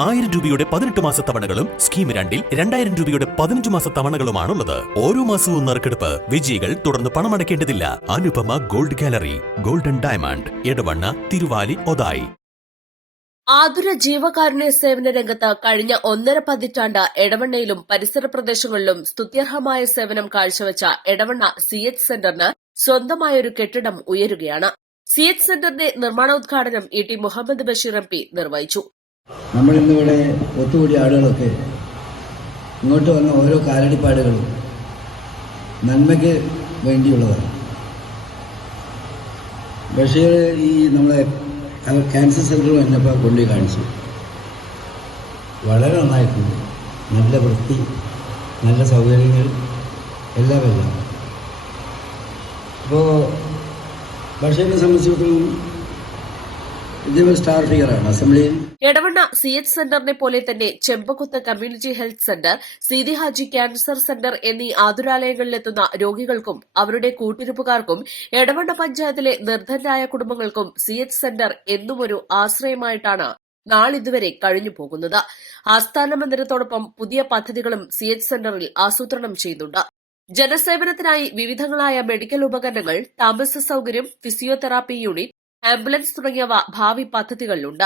1000 രൂപയുടെ 18 മാസ തവണകളും സ്കീം 2-ൽ 2000 രൂപയുടെ 15 മാസ തവണകളുമാണുള്ളത്. ഓരോ മാസവും നറുക്കെടുപ്പ്. വിജയികൾ തുടർന്ന് പണമടയ്ക്കേണ്ടതില്ല. Anupama gold gallery, golden diamond, Edavanna, Thiruvali, Othayi. ആതുര ജീവകാരുണ്യ സേവന രംഗത്ത് കഴിഞ്ഞ 1.5 പതിറ്റാണ്ട് എടവണ്ണയിലും പരിസര പ്രദേശങ്ങളിലും സ്തുത്യർഹമായ സേവനം കാഴ്ചവെച്ച എടവണ്ണ CH സെന്ററിന് സ്വന്തമായൊരു കെട്ടിടം ഉയരുകയാണ്. CH സെന്ററിന്റെ നിർമ്മാണോദ്ഘാടനം ET മുഹമ്മദ് ബഷീർ MP നിർവഹിച്ചു. നമ്മൾ ഇന്നിവിടെ ഒത്തുകൂടിയ ആളുകളൊക്കെ ഇങ്ങോട്ട് വന്ന ഓരോ കാലടിപ്പാടുകളും നന്മയ്ക്ക് വേണ്ടിയുള്ളതാണ്. ബഷീർ ഈ നമ്മളെ ക്യാൻസർ സെന്റർ വന്നപ്പോൾ കൊണ്ടുപോയി കാണിച്ചു. വളരെ നന്നായിട്ടുണ്ട്. നല്ല വൃത്തി, നല്ല സൗകര്യങ്ങൾ എല്ലാം. അപ്പോൾ ബഷീറിനെ സംബന്ധിച്ചിടത്തോളം ഇദ്ദേഹം സ്റ്റാർ ഫിഗറാണ് അസംബ്ലിയിൽ. എടവണ്ണ CH സെന്ററിനെ പോലെ തന്നെ Chembakuthu community health centre, Seethi Haji cancer centre എന്നീ ആതുരാലയങ്ങളിലെത്തുന്ന രോഗികൾക്കും അവരുടെ കൂട്ടിരിപ്പുകാർക്കും എടവണ്ണ പഞ്ചായത്തിലെ നിർധനരായ കുടുംബങ്ങൾക്കും CH സെന്റർ എന്നും ഒരു ആശ്രയമായിട്ടാണ് നാളിതുവരെ കഴിഞ്ഞു പോകുന്നത്. ആസ്ഥാന മന്ദിരത്തോടൊപ്പം പുതിയ പദ്ധതികളും CH സെന്ററിൽ ആസൂത്രണം ചെയ്യുന്നുണ്ട്. ജനസേവനത്തിനായി വിവിധങ്ങളായ മെഡിക്കൽ ഉപകരണങ്ങൾ, താമസ സൌകര്യം, ഫിസിയോതെറാപ്പി യൂണിറ്റ്, ആംബുലൻസ് തുടങ്ങിയവ ഭാവി പദ്ധതികളിലുണ്ട്.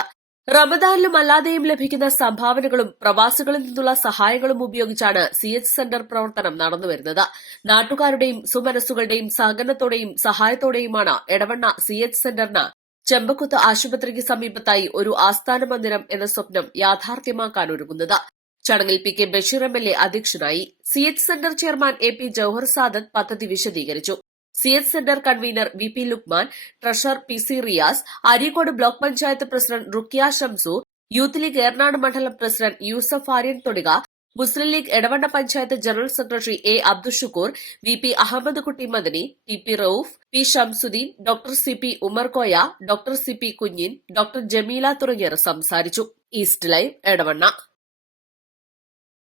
റമദാനിലും അല്ലാതെയും ലഭിക്കുന്ന സംഭാവനകളും പ്രവാസികളിൽ നിന്നുള്ള സഹായങ്ങളും ഉപയോഗിച്ചാണ് CH സെന്റർ പ്രവർത്തനം നടന്നുവരുന്നത്. നാട്ടുകാരുടെയും സുമനസ്സുകളുടെയും സഹകരണത്തോടെയും സഹായത്തോടെയുമാണ് എടവണ്ണ CH സെന്ററിന് ചെമ്പക്കുത്ത് ആശുപത്രിക്ക് സമീപത്തായി ഒരു ആസ്ഥാന മന്ദിരം എന്ന സ്വപ്നം യാഥാർത്ഥ്യമാക്കാനൊരുങ്ങുന്നത്. ചടങ്ങിൽ PK ബഷീർ MLA അധ്യക്ഷനായി. CH centre chairman AP Jouhar Sadath പദ്ധതി വിശദീകരിച്ചു. CH centre convener VP Lukman, treasurer PC Riyas, Areekode block panchayat president Rukkiya Shamsu, youth league Eranad മണ്ഡലം president Yusuf Aryan Thodika, Muslim league Edavanna panchayat general secretary A Abdushukoor, VP Ahammed Kutty Madani, TP Rauf, P Shamsuddin, doctor CP Umarkoya, doctor CP Kunhin, doctor Jameela തുടങ്ങിയവർ സംസാരിച്ചു. East live Edavanna.